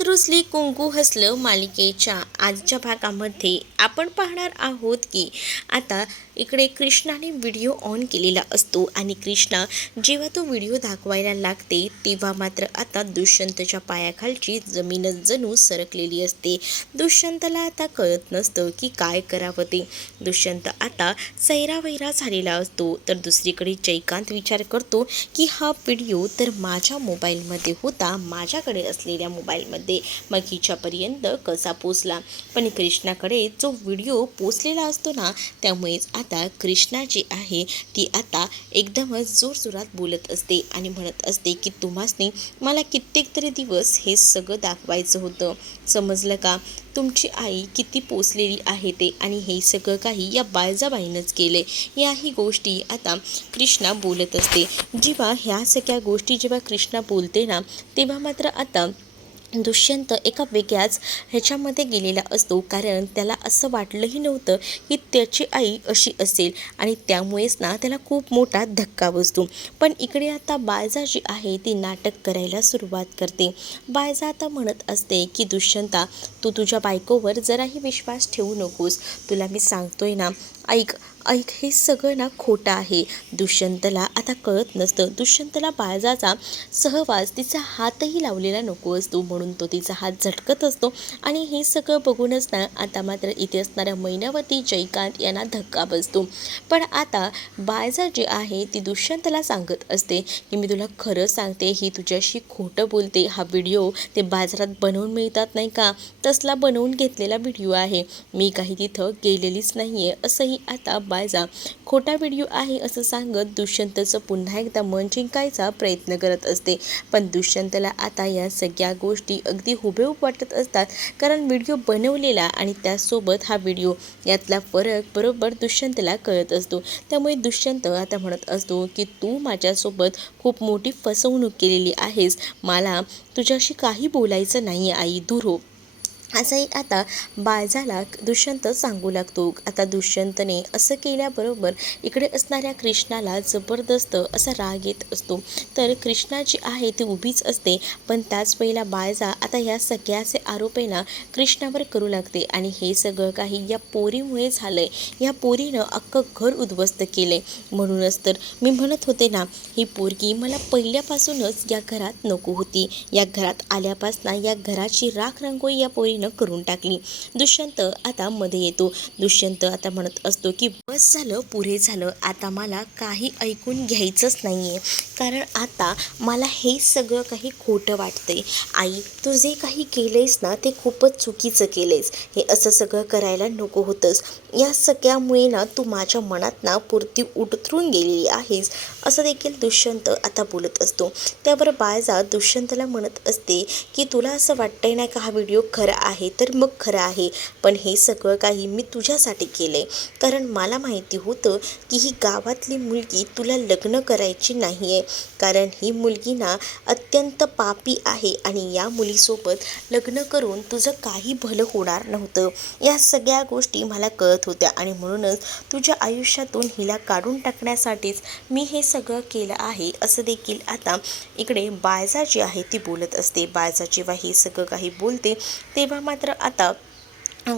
रुसली कुंकू हसलं मालिकेच्या आजच्या भागामध्ये आपण पाहणार आहोत की आता इकडे कृष्णाने व्हिडिओ ऑन केलेला असतो आणि कृष्णा जेव्हा तो व्हिडिओ दाखवायला लागते तेव्हा मात्र आता दुष्यंतच्या पायाखालची जमीनच जणू सरकलेली असते. दुष्यंतला आता कळत नसतं की काय करावं ते. दुष्यंत आता सैरावैरा झालेला असतो तर दुसरीकडे जयकांत विचार करतो की हा व्हिडिओ तर माझ्या मोबाईलमध्ये होता, माझ्याकडे असलेल्या मोबाईलमध्ये मग हिच्यापर्यंत कसा पोचला. पण कृष्णाकडे जो व्हिडिओ पोचलेला असतो ना, त्यामुळेच आता कृष्णा जी आहे ती आता एकदमच जोरजोरात बोलत असते आणि म्हणत असते की तुम्हासनी मला कित्येक तरी दिवस हे सगळं दाखवायचं होतं, समजलं का? तुमची आई किती पोचलेली आहे ते, आणि हे सगळं काही या बायजाबाईनंच केले. याही गोष्टी आता कृष्णा बोलत असते. जेव्हा ह्या सगळ्या गोष्टी जेव्हा कृष्णा बोलते ना, तेव्हा मात्र आता दुष्यंत एका वेगळ्याच ह्याच्यामध्ये गेलेला असतो. कारण त्याला असं वाटलंही नव्हतं की त्याची आई अशी असेल आणि त्यामुळेच ना त्याला खूप मोठा धक्का बसतो. पण इकडे आता बायजा जी आहे ती नाटक करायला सुरुवात करते. बायजा आता म्हणत असते की दुष्यंता, तू तुझ्या बायकोवर जराही विश्वास ठेवू नकोस. तुला मी सांगतोय ना, ऐक ऐक, हे सगळं ना खोटं आहे. दुष्यंतला आता कळत नसतं. दुष्यंतला बाळजाचा सहवास तिचा हातही लावलेला नको असतो, म्हणून तो तिचा हात झटकत असतो. आणि हे सगळं बघूनच ना आता मात्र इथे असणाऱ्या मैनावती, जयकांत यांना धक्का बसतो. पण आता बाळजा जी आहे ती दुष्यंतला सांगत असते की मी तुला खरं सांगते, ही तुझ्याशी खोटं बोलते. हा व्हिडिओ ते बाजारात बनवून मिळतात नाही का, तसला बनवून घेतलेला व्हिडिओ आहे. मी काही तिथं गेलेलीच नाही आहे. असंही आता बायजा खोटा व्हिडिओ आहे असं सांगत दुष्यंतचं पुन्हा एकदा मन जिंकायचा प्रयत्न करत असते. पण दुष्यंतला आता या सगळ्या गोष्टी अगदी हुबेहूब वाटत असतात. कारण व्हिडिओ बनवलेला आणि त्यासोबत हा व्हिडिओ यातला फरक बरोबर दुष्यंतला कळत असतो. त्यामुळे दुष्यंत आता म्हणत असतो की तू माझ्यासोबत खूप मोठी फसवणूक केलेली आहेस. मला तुझ्याशी काही बोलायचं नाही आहे, आई, दूर हो. असंही आता बाळजाला दुष्यंत सांगू लागतो. आता दुष्यंतने असं केल्याबरोबर इकडे असणाऱ्या कृष्णाला जबरदस्त असा राग येत असतो. तर कृष्णा जी आहे ती उभीच असते. पण त्याच वेळेला बाळजा आता या सगळ्याचे आरोप आहे ना कृष्णावर करू लागते. आणि हे सगळं काही या पोरीमुळे झालंय. या पोरीनं अख्खं घर उद्ध्वस्त केलंय. म्हणूनच तर मी म्हणत होते ना, ही पोरगी मला पहिल्यापासूनच या घरात नको होती. या घरात आल्यापासून या घराची राख रंगोळी या पोरीनं करून टाकली. दुष्यंत आता मध्ये येतो. दुष्यंत आता म्हणत असतो की बस झालं, पुरे झालं, आता मला काही ऐकून घ्यायचंच नाहीये. कारण आता मला हे सगळं काही खोटं वाटतंय. आई, तू जे काही केलंयस ना ते खूपच चुकीचं केलंयस. हे असं सगळं करायला नको होतंस. या सगळ्यामुळे ना तू माझ्या मनात ना पुरती उतरून गेलेली आहेस, असं देखील दुष्यंत आता बोलत असतो. त्यावर बाळजा दुष्यंतला म्हणत असते की तुला असं वाटतंय ना का हा व्हिडिओ खरा आहे, तर मग खरं आहे. पण हे सगळं काही मी तुझ्यासाठी केलंय. कारण मला माहिती होतं की ही गावातली मुलगी तुला लग्न करायची नाही आहे. कारण ही मुलगी ना अत्यंत पापी आहे आणि या मुलीसोबत लग्न करून तुझं काही भलं होणार नव्हतं. या सगळ्या गोष्टी मला कळत होत्या आणि म्हणूनच तुझ्या आयुष्यातून हिला काढून टाकण्यासाठीच मी हे सगळं केलं आहे, असं देखील आता इकडे बाळजा जी आहे ती बोलत असते. बाळजा जेव्हा हे सगळं काही बोलते तेव्हा मात्र आता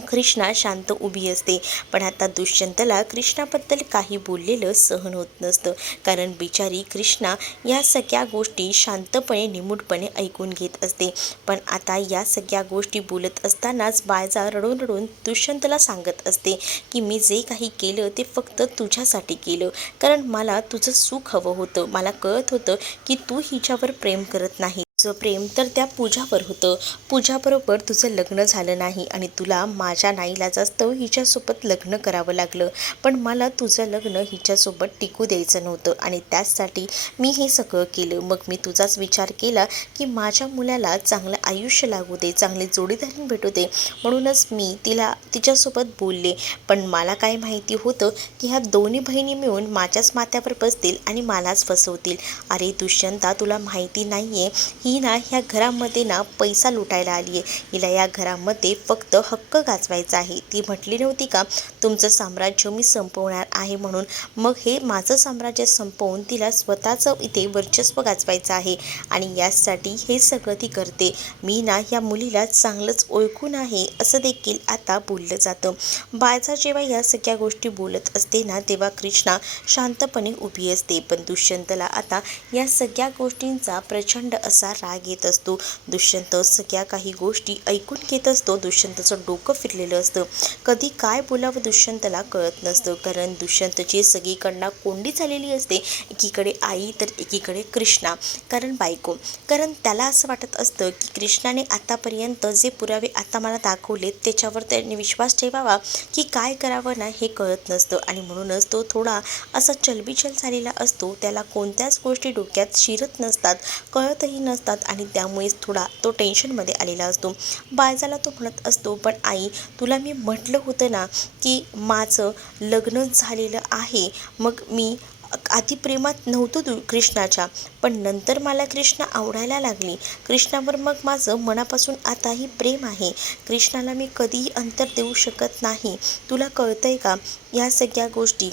कृष्णा शांत उभी असते. पण आता दुष्यंतला कृष्णाबद्दल काही बोललेलं सहन होत नसतं. कारण बिचारी कृष्णा या सगळ्या गोष्टी शांतपणे निमूटपणे ऐकून घेत असते. पण आता या सगळ्या गोष्टी बोलत असतानाच बाळजा रडून रडून दुष्यंतला सांगत असते की मी जे काही केलं ते फक्त तुझ्यासाठी केलं. कारण मला तुझं सुख हवं होतं. मला कळत होतं की तू हिच्यावर प्रेम करत नाही. तुझं प्रेम तर त्या पूजावर होतं. पूजाबरोबर तुझं लग्न झालं नाही आणि तुला माझ्या नाईलाजास्तव हिच्यासोबत लग्न करावं लागलं. पण मला तुझं लग्न हिच्यासोबत टिकू द्यायचं नव्हतं आणि त्याचसाठी मी हे सगळं केलं. मग मी तुझाच विचार केला की माझ्या मुलाला चांगलं आयुष्य लागू दे, चांगले जोडीदार भेटू दे, म्हणूनच मी तिच्यासोबत बोलले. पण मला काय माहिती होतं की ह्या दोन्ही बहिणी मिळून माझ्याच माथ्यावर बसतील आणि मलाच फसवतील. अरे दुष्यंता, तुला माहिती नाही आहे, ही ना ह्या घरामध्ये ना पैसा लुटायला आली आहे, हिला या घरामध्ये फक्त हक्क गाजवायचा आहे. ती म्हटली नव्हती का तुमचं साम्राज्य मी संपवणार आहे म्हणून. मग हे माझं साम्राज्य संपवून तिला स्वतःचं इथे वर्चस्व गाजवायचं आहे आणि यासाठी हे सगळं ती करते. मी ना ह्या मुलीला चांगलंच ओळखून आहे असं देखील आता बोललं जातं. बाळजा जेव्हा या सगळ्या गोष्टी बोलत असते ना तेव्हा कृष्णा शांतपणे उभी असते. पण दुष्यंतला आता या सगळ्या गोष्टींचा प्रचंड असा राग येत असतो. दुष्यंत सगळ्या काही गोष्टी ऐकून घेत असतो. दुष्यंतचं डोकं फिरलेलं असतं. कधी काय बोलावं दुष्यंतला कळत नसतं, कारण दुष्यंतची सगळीकडनं कोंडी झालेली असते. एकीकडे आई तर एकीकडे कृष्णा, कारण बायको. कारण त्याला असं वाटत असतं की कृष्णाने आतापर्यंत जे पुरावे आता मला दाखवलेत त्याच्यावर त्याने विश्वास ठेवावा की काय करावं ना हे कळत नसतं आणि म्हणूनच तो थोडा असा चलबिचल झालेला असतो. त्याला कोणत्याच गोष्टी डोक्यात शिरत नसतात, कळतही नसतात आणि त्यामुळेच थोडा तो टेन्शनमध्ये आलेला असतो. बाळजाला तो म्हणत असतो, पण आई तुला मी म्हटलं होतं ना की माझं लग्न झालेलं आहे. मग मी आधी प्रेमात नव्हतो कृष्णाच्या, पण नंतर मला कृष्णा आवडायला लागली. कृष्णावर मग माझं मनापासून आताही प्रेम आहे. कृष्णाला मी कधीही अंतर देऊ शकत नाही. तुला कळतंय का या सगळ्या गोष्टी,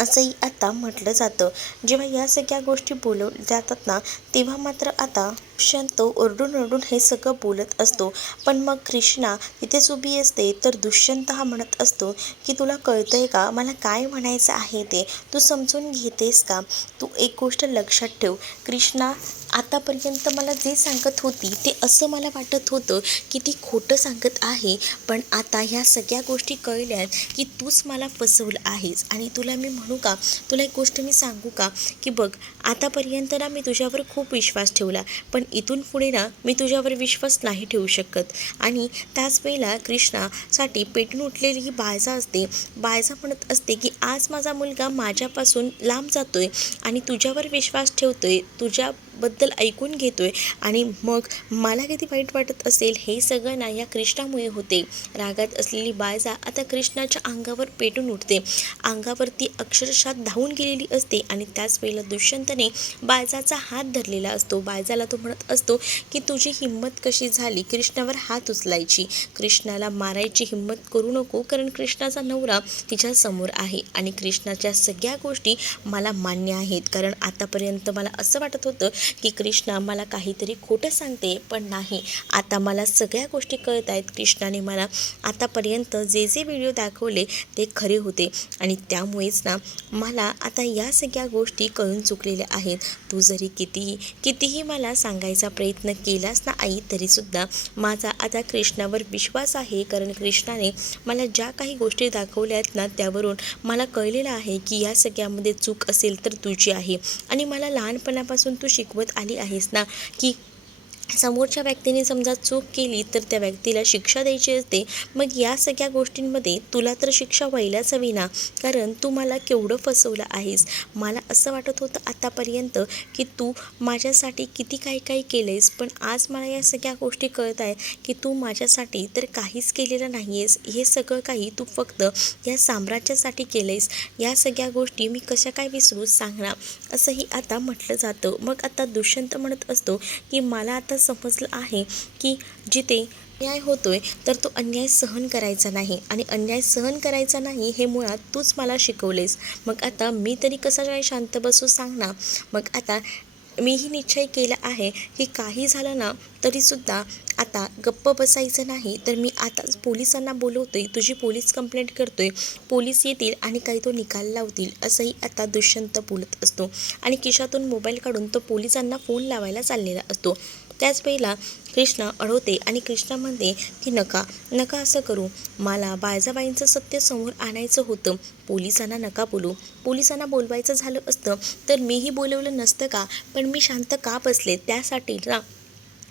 असंही आता म्हटलं जातं. जेव्हा या सगळ्या गोष्टी बोलवल्या जातात ना तेव्हा मात्र आता दुष्यंत ओरडून ओरडून हे सगळं बोलत असतो. पण मग कृष्णा तिथेच उभी असते. तर दुष्यंत हा म्हणत असतो की तुला कळतंय का मला काय म्हणायचं आहे ते, तू समजून घेतेस का. तू एक गोष्ट लक्षात ठेव, कृष्णा आतापर्यंत मला जे सांगत होती ते असं मला वाटत होतं की ती खोटं सांगत आहे, पण आता ह्या सगळ्या गोष्टी कळल्यात की तूच मला फसवलं आहेस. आणि तुला मी म्हणू का, तुला एक गोष्ट मी सांगू का की बघ आतापर्यंत ना मी तुझ्यावर खूप विश्वास ठेवला, पण इथून पुढे ना मी तुझ्यावर विश्वास नाही ठेवू शकत. आणि त्याच वेळेला कृष्णासाठी पेटून उठलेली ही बाळजा असते. बाळजा म्हणत असते की आज माझा मुलगा माझ्यापासून लांब जातोय आणि तुझ्यावर विश्वास ठेवतोय, तुझ्याबद्दल ऐकून घेतोय आणि मग मला किती वाईट वाटत असेल. हे सगळं ना या कृष्णामुळे होते. रागात असलेली बाळजा आता कृष्णाच्या अंगावर पेटून उठते. अंगावरती अक्षरशः धावून गेलेली असते आणि त्याच वेळेला दुष्यंतने बाळजाचा हात धरलेला असतो. बाळजाला तो म्हणत असतो की तुझी हिंमत कशी झाली कृष्णावर हात उचलायची, कृष्णाला मारायची हिंमत करू नको, कारण कृष्णाचा नवरा तिच्या समोर आहे आणि कृष्णाच्या सगळ्या गोष्टी मला मान्य आहेत. कारण आतापर्यंत मला असं वाटत होतं की कृष्णा मला काहीतरी खोटं सांगते, पण नाही, आता मला सगळ्या गोष्टी कळत आहेत. कृष्णाने मला आतापर्यंत जे जे व्हिडिओ दाखवले ते खरे होते आणि त्यामुळेच ना मला आता या सगळ्या गोष्टी कळून चुकलेल्या आहेत. तू जरी कितीही मला सांगायचा प्रयत्न केलास ना आई, तरीसुद्धा माझा आता कृष्णावर विश्वास आहे. कारण कृष्णाने मला ज्या काही गोष्टी दाखवल्या आहेत ना त्यावरून मला कळलेलं आहे की या सगळ्यामध्ये चूक असेल तर तुझी आहे. आणि मला लहानपणापासून तू शिकवत आली आहेस ना की समोरच्या व्यक्तीने समजा चूक केली तर त्या व्यक्तीला शिक्षा द्यायची असते. मग या सगळ्या गोष्टींमध्ये तुला तर शिक्षा व्हायलाच हवी ना, कारण तू मला केवढं फसवलं आहेस. मला असं वाटत होतं आतापर्यंत की तू माझ्यासाठी किती काही केलं आहेस, पण आज मला या सगळ्या गोष्टी कळत आहे की तू माझ्यासाठी तर काहीच केलेलं नाही आहेस. हे सगळं काही तू फक्त या साम्राज्यासाठी केलं आहेस. या सगळ्या गोष्टी मी कशा काय विसरू सांग ना, असंही आता म्हटलं जातं. मग आता दुष्यंत म्हणत असतो की मला आता समजलं आहे की जिथे अन्याय होतोय तर तो अन्याय सहन करायचा नाही आणि अन्याय सहन करायचा नाही हे मुळात तूच मला शिकवलेस. मग आता मी तरी कसा काय शांत बसू सांग ना. मग आता मीही निश्चय केला आहे की काही झालं ना तरीसुद्धा आता गप्प बसायचं नाही. तर मी आताच पोलिसांना बोलवतोय, तुझी पोलीस कंप्लेंट करतोय, पोलीस येतील आणि काही तो निकाल लावतील, असंही आता दुष्यंत बोलत असतो. आणि खिशातून मोबाईल काढून तो पोलिसांना फोन लावायला चाललेला असतो. त्याच वेळेला कृष्णा अडवते आणि कृष्णा म्हणते की नका असं करू, मला बाळजाबाईंचं सत्य समोर आणायचं होतं. पोलिसांना नका बोलू. पोलिसांना बोलवायचं झालं असतं तर मीही बोलवलं नसतं का, पण मी शांत का बसले त्यासाठी ना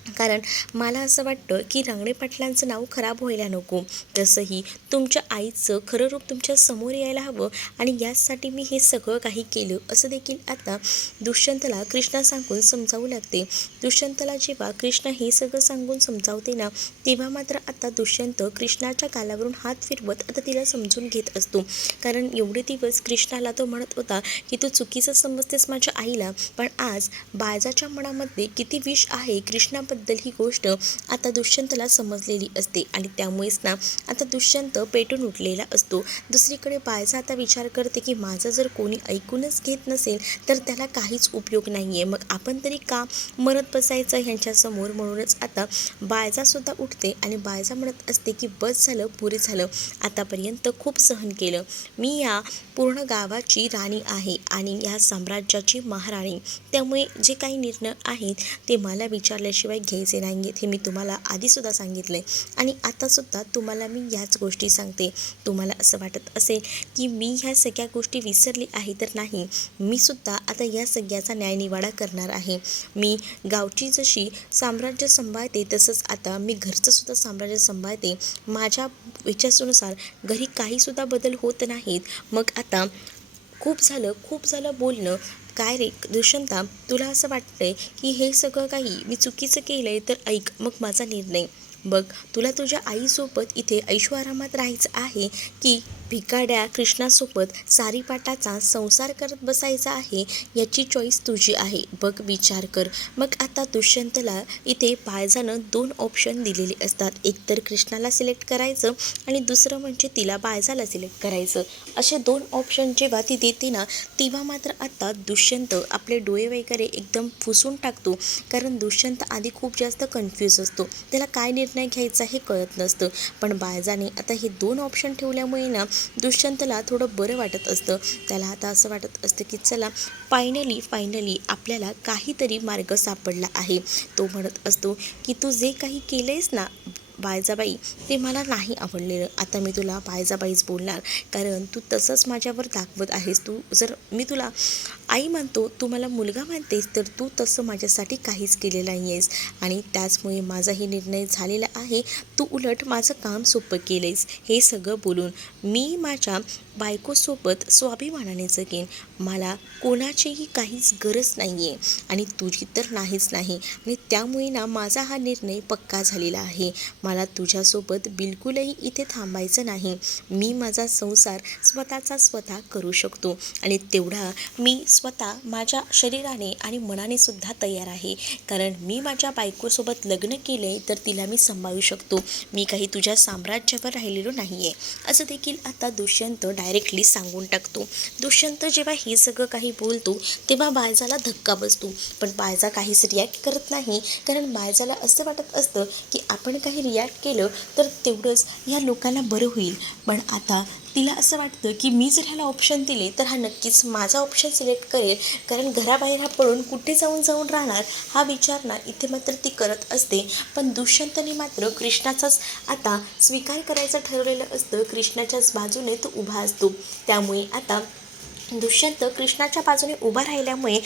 कारण मला असं वाटतं की रांगणे पाटलांचं नाव खराब व्हायला नको. तसंही तुमच्या आईचं खरं रूप तुमच्या समोर यायला हवं आणि याचसाठी मी हे सगळं काही केलं असं देखील आता दुष्यंतला कृष्णा सांगून समजावू लागते. दुष्यंतला जेव्हा कृष्णा हे सगळं सांगून समजावते ना, तेव्हा मात्र आता दुष्यंत कृष्णाच्या गालावरून हात फिरवत आता तिला समजून घेत असतो. कारण एवढे दिवस कृष्णाला तो म्हणत होता की तू चुकीचं समजतेस माझ्या आईला, पण आज बाळजाच्या मनामध्ये किती विष आहे कृष्णाबद्दल ही गोष्ट आता दुष्यंतला समजलेली असते आणि त्यामुळेच ना आता दुष्यंत पेटून उठलेला असतो. दुसरीकडे बाळजा आता विचार करते की माझं जर कोणी ऐकूनच घेत नसेल तर त्याला काहीच उपयोग नाही आहे, मग आपण तरी का मरत बसायचं ह्यांच्यासमोर. म्हणूनच आता बाळजासुद्धा उठते आणि बाळजा म्हणत असते की बस झालं, पुरे झालं, आतापर्यंत खूप सहन केलं. मी या पूर्ण गावाची राणी आहे आणि या साम्राज्याची महाराणी, त्यामुळे जे काही निर्णय आहेत ते मला विचारल्याशिवाय घ्यायचे नाही आहेत, हे मी तुम्हाला आधीसुद्धा सांगितलं आहे आणि आतासुद्धा तुम्हाला मी याच गोष्टी सांगते. तुम्हाला असं वाटत असेल की मी ह्या सगळ्या गोष्टी विसरली आहे, तर नाही, मी सुद्धा आता या सगळ्याचा न्यायनिवाडा करणार आहे. मी गावची जशी साम्राज्य सांभाळते तसंच आता मी घरचंसुद्धा साम्राज्य सांभाळते. माझ्या विचारानुसार घरी काहीसुद्धा बदल होत नाहीत. मग आता खूप झालं बोलणं. काय रे दुष्यंता, तुला असं वाटतंय की हे सगळं काही मी चुकीचं केलं आहे, तर ऐक मग माझा निर्णय. बघ, तुला तुझ्या आईसोबत इथे ऐशोआरामात राहायचं आहे की भिकाड्या कृष्णासोबत सारीपाटाचा संसार करत बसायचा आहे, याची चॉईस तुझी आहे. बघ, विचार कर. मग आता दुष्यंतला इथे बाळजानं 2 ऑप्शन दिलेले असतात. एक तर कृष्णाला सिलेक्ट करायचं आणि दुसरं म्हणजे तिला बाळजाला सिलेक्ट करायचं. असे 2 ऑप्शन जेव्हा ती देते ना, तेव्हा मात्र आता दुष्यंत आपले डोळे वगैरे एकदम पुसून टाकतो. कारण दुष्यंत आधी खूप जास्त कन्फ्यूज असतो, त्याला काय निर्णय घ्यायचा हे कळत नसतं. पण बाळजाने आता हे 2 ऑप्शन ठेवल्यामुळे ना दुष्यंतला थोडं बरं वाटत असतं. त्याला आता असं वाटत असतं की चला फायनली आपल्याला काहीतरी मार्ग सापडला आहे. तो म्हणत असतो की तू जे काही केलं आहेस ना बाळजाबाई, ते मला नाही आवडलेलं. आता मी तुला बाळजाबाईच बोलणार, कारण तू तसंच माझ्यावर दाखवत आहेस. तू जर मी तुला आई मानतो, तू मला मुलगा मानतेस, तर तू तसं माझ्यासाठी काहीच केलेलं नाही आहेस आणि त्याचमुळे माझाही निर्णय झालेला आहे. तू उलट माझं काम सोपं केलं आहेस. हे सगळं बोलून मी माझ्या बायकोसोबत स्वाभिमानाने जगेन. मला कोणाचीही काहीच गरज नाही आहे आणि तुझी तर नाहीच नाही आणि त्यामुळे ना माझा हा निर्णय पक्का झालेला आहे. मला तुझ्यासोबत बिलकुलही इथे थांबायचं नाही. मी माझा संसार स्वतः करू शकतो आणि तेवढा मी स्वतः माझ्या शरीराने आणि मनाने सुद्धा तयार आहे. कारण मी माझ्या बायकोसोबत लग्न केले तर तिला मी सांभाळू शकतो. मी काही तुझ्या साम्राज्यावर राहिलेलो नाही आहे, असं देखील आता दुष्यंत डायरेक्टली सांगून टाकतो. दुष्यंत जेव्हा हे सगळं काही बोलतो तेव्हा बाळजाला धक्का बसतो, पण बाळजा काहीच रिॲक्ट करत नाही. कारण बाळजाला असं वाटत असतं की आपण काही रिॲक्ट केलं तर तेवढंच ह्या लोकांना बरं होईल. पण आता तिला असं वाटतं की मी जर ह्याला ऑप्शन दिले तर हा नक्कीच माझा ऑप्शन सिलेक्ट करेल. कारण घराबाहेर हा पळून कुठे जाऊन राहणार हा विचार ना इथे मात्र ती करत असते. पण दुष्यंतने मात्र कृष्णाचाच आता स्वीकार करायचं ठरवलेलं असतं. कृष्णाच्याच बाजूने तो उभा असतो. त्यामुळे आता दुष्यंत कृष्णाच्या बाजूने उभा राहिल्यामुळे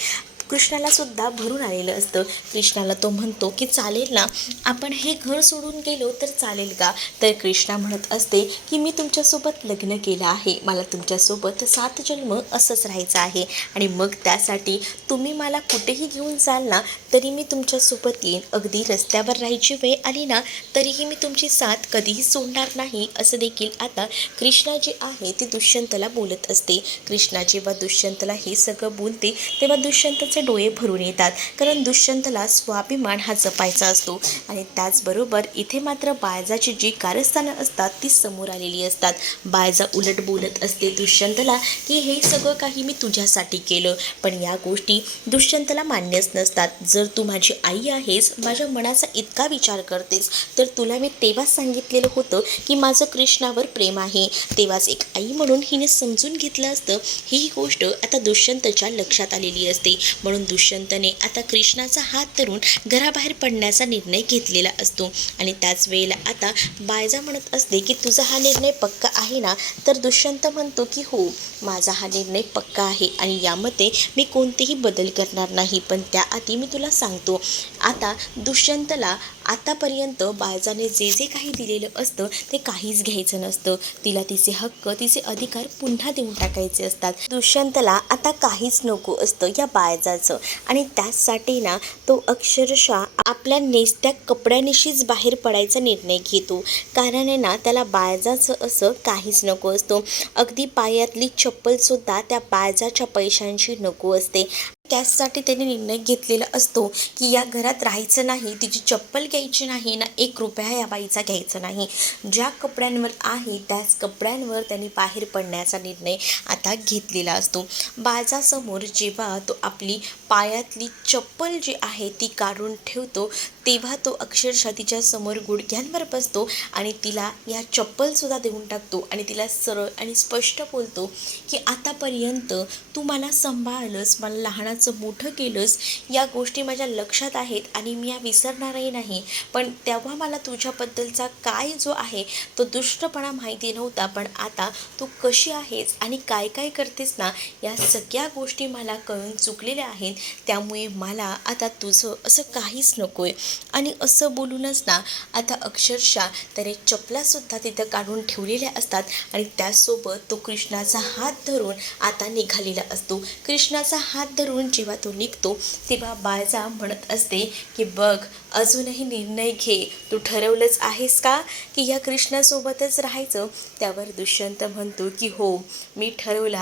कृष्णाला सुद्धा भरून आलेलं असतं. कृष्णाला तो म्हणतो की चालेल ना, आपण हे घर सोडून गेलो तर चालेल का? तर कृष्णा म्हणत असते की मी तुमच्यासोबत लग्न केलं आहे, मला तुमच्यासोबत 7 जन्म असंच राहायचं आहे आणि मग त्यासाठी तुम्ही मला कुठेही घेऊन जाल ना तरी मी तुमच्यासोबत येईन. अगदी रस्त्यावर राहायची वेळ आली ना तरीही मी तुमची साथ कधीही सोडणार नाही, असं देखील आता कृष्णा जे आहे ते दुष्यंतला बोलत असते. कृष्णा जेव्हा दुष्यंतला हे सगळं बोलते तेव्हा दुष्यंतचे डोळे भरून येतात. कारण दुष्यंतला स्वाभिमान हा जपायचा असतो आणि त्याचबरोबर इथे मात्र बाळजाची जी कारस्थानं असतात ती समोर आलेली असतात. बाळजा उलट बोलत असते दुष्यंतला की हे सगळं काही मी तुझ्यासाठी केलं, पण या गोष्टी दुष्यंतला मान्यच नसतात. जर तू माझी आई आहेस, माझ्या मनाचा इतका विचार करतेस, तर तुला मी तेव्हाच सांगितलेलं होतं की माझं कृष्णावर प्रेम आहे. तेव्हाच एक आई म्हणून हिने समजून घेतलं असतं. ही गोष्ट आता दुष्यंतच्या लक्षात आलेली असते. म्हणून दुष्यंतने आता कृष्णाचा हात धरून घराबाहेर पडण्याचा निर्णय घेतलेला असतो. आणि त्याच वेळेला आता बायजा म्हणत असते की तुझा हा निर्णय पक्का आहे ना? तर दुष्यंत म्हणतो की हो, माझा हा निर्णय पक्का आहे आणि यामध्ये मी कोणतेही बदल करणार नाही. पण त्याआधी मी तुला सांगतो, आता दुष्यंतला आतापर्यंत बायजाने जे जे काही दिलेलं असतं ते काहीच घ्यायचं नसतं. तिला तिचे हक्क, तिचे अधिकार पुन्हा देऊन टाकायचे असतात. दुष्यंतला आता काहीच नको असतं या बायजाचं. आणि त्याचसाठी ना तो अक्षरशः आपल्या नेसत्या कपड्यानिशीच बाहेर पडायचा निर्णय घेतो. कारण आहे ना, त्याला बायजाचं असं काहीच नको असतो. अगदी पायातली चप्पलसुद्धा त्या बायजाच्या पैशांची नको असते. त्याचसाठी त्याने निर्णय घेतलेला असतो की या घरात राहायचं नाही, तिची चप्पल घ्यायची नाही ना, 1 रुपया या बाईचा घ्यायचा नाही. ज्या कपड्यांवर आहे त्याच कपड्यांवर त्यांनी बाहेर पडण्याचा निर्णय आता घेतलेला असतो. बाजासमोर जेव्हा तो आपली पायातली चप्पल जी आहे ती काढून ठेवतो, तेव्हा तो अक्षरशः तिच्यासमोर गुडघ्यांवर बसतो आणि तिला या चप्पलसुद्धा देऊन टाकतो. आणि तिला सरळ आणि स्पष्ट बोलतो की आतापर्यंत तू मला सांभाळलंस, मला लहानाचं मोठं केलंस, या गोष्टी माझ्या लक्षात आहेत आणि मी या विसरणारही नाही. पण तेव्हा मला तुझ्याबद्दलचा काय जो आहे तो दुष्टपणा माहिती नव्हता. पण आता तू कशी आहेस आणि काय काय करतेस ना, या सगळ्या गोष्टी मला कळून चुकलेल्या आहेत. त्यामुळे मला आता तुझं असं काहीच नको आहे. आणि असं बोलूनच ना आता अक्षरशः त्याने चपलासुद्धा तिथं काढून ठेवलेल्या असतात. आणि त्याचसोबत तो कृष्णाचा हात धरून आता निघालेला असतो. कृष्णाचा हात धरून जेव्हा तो निघतो तेव्हा बायजा म्हणत असते की बघ, अजूनही निर्णय घे, तू ठरवलंच आहेस का की या कृष्णासोबतच राहायचं? त्यावर दुष्यंत म्हणतो की हो, मी ठरवलं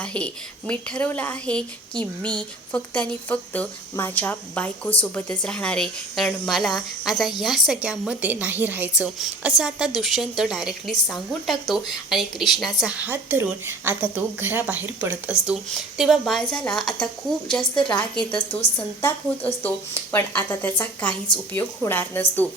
आहे की मी फक्त आणि फक्त माझ्या बायकोसोबतच राहणार आहे. कारण मला आता या सगळ्यामध्ये नाही राहायचं, असं आता दुष्यंत डायरेक्टली सांगून टाकतो. आणि कृष्णाचा हात धरून आता तो घराबाहेर पडत असतो. तेव्हा बायजाला आता खूप जास्त राग येत असतो, संताप होत असतो. पण आता त्याचा काहीच उपयोग होणार नसतो.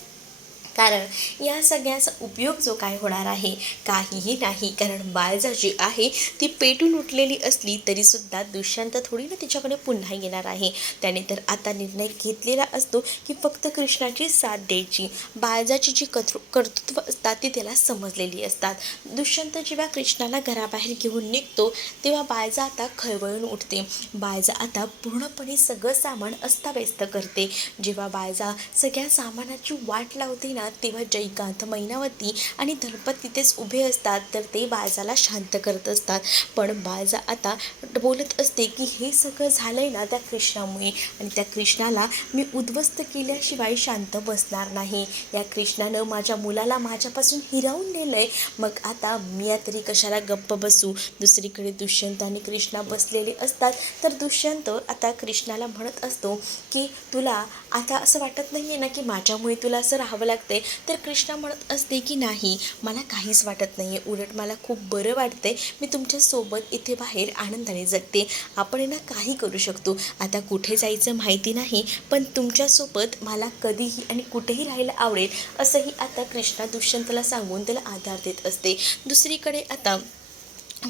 कारण या सगळ्याचा उपयोग जो काय होणार आहे, काहीही नाही. कारण बायजा जी आहे ती पेटून उठलेली असली तरीसुद्धा दुष्यंत थोडी ना तिच्याकडे पुन्हा येणार आहे. त्याने तर आता निर्णय घेतलेला असतो की फक्त कृष्णाची साथ द्यायची. बायजाची जी कर्तृत्व असतात ती त्याला समजलेली असतात. दुष्यंत जेव्हा कृष्णाला घराबाहेर घेऊन निघतो तेव्हा बायजा आता खळबळून उठते. बायजा आता पूर्णपणे सगळं सामान अस्ताव्यस्त करते. जेव्हा बायजा सगळ्या सामानाची वाट लावते ना, तेव्हा जयकांत, मैनावती आणि धनपत तिथेच उभे असतात. तर ते बायजाला शांत करत असतात. पण बायजा आता बोलत असते की हे सगळं झालंय ना त्या कृष्णामुळे, आणि त्या कृष्णाला मी उद्ध्वस्त केल्याशिवाय शांत बसणार नाही. या कृष्णानं माझ्या मुलाला माझ्यापासून हिरावून नेलंय, मग आता मी तरी कशाला गप्प बसू? दुसरीकडे दुष्यंत आणि कृष्णा बसलेले असतात. तर दुष्यंत आता कृष्णाला म्हणत असतो की तुला आता असं वाटत नाही आहे ना की माझ्यामुळे तुला असं राहावं लागतंय? तर कृष्णा म्हणत असते की नाही, मला काहीच वाटत नाही आहे, उलट मला खूप बरं वाटतंय. मी तुमच्यासोबत इथे बाहेर आनंदाने जगते. आपण ना काही करू शकतो. आता कुठे जायचं माहिती नाही, पण तुमच्यासोबत मला कधीही आणि कुठेही राहायला आवडेल, असंही आता कृष्णा दुष्यंतला सांगून त्याला आधार देत असते. दुसरीकडे आता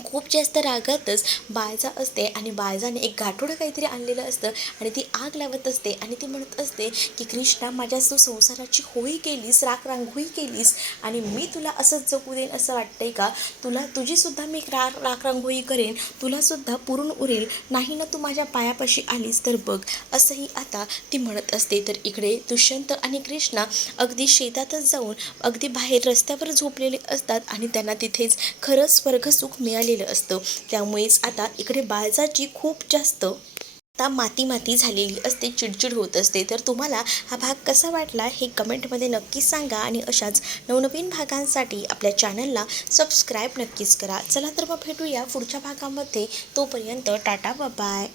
खूप जास्त रागातच बायजा असते आणि बायजाने एक गाठोडं काहीतरी आणलेलं असतं आणि ती आग लावत असते. आणि ती म्हणत असते की कृष्णा, माझ्या तू संसाराची होळी केलीस, राखरांगोळी केलीस आणि मी तुला असंच जगू देईन असं वाटतंय का? तुला तुझीसुद्धा मी राखरांगोळी करेन, तुलासुद्धा पुरून उरेल. नाही ना तू माझ्या पायापाशी आलीस तर बघ, असंही आता ती म्हणत असते. तर इकडे दुष्यंत आणि कृष्णा अगदी शेतातच जाऊन अगदी बाहेर रस्त्यावर झोपलेले असतात आणि त्यांना तिथेच खरं स्वर्गसुख मिळालेलं असतं. त्यामुळेच आता इकडे बायजाची खूप जास्त आता माती झालेली असते, चिडचिड होत असते. तर तुम्हाला हा भाग कसा वाटला हे कमेंटमध्ये नक्कीच सांगा. आणि अशाच नवनवीन भागांसाठी आपल्या चॅनलला सबस्क्राईब नक्कीच करा. चला तर मग भेटूया पुढच्या भागामध्ये. तोपर्यंत टाटा, बाय.